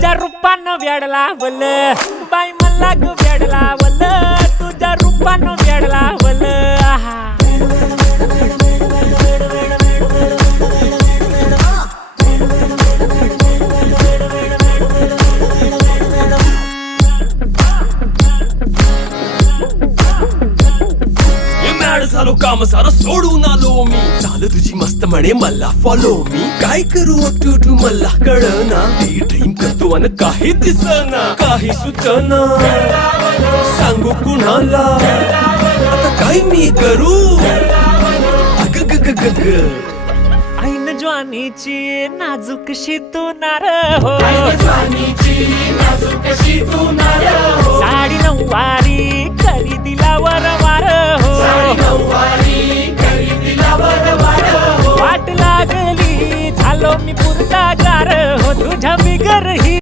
तुझ्या रूपानं वेड लावल बाई मला ग वेड लावल तुझ्या रूपानं वेड लावल आहा झालो काम सारं सोडून आलो मी चाल तुझी मस्त म्हणे मला फॉलो मी काय करू टू मला कळना ती ड्रीम करतो अन काही दिसना काही सुचना सांगू कुणाला आता काय मी करू अग ग ग ग ग ऐन ज्वानीची नाजूकशी तू नार हो साडी नऊवारी करी दिला वरवार हो वाट लागली झालो मी पुरता गार हो तुझ्या बिगर ही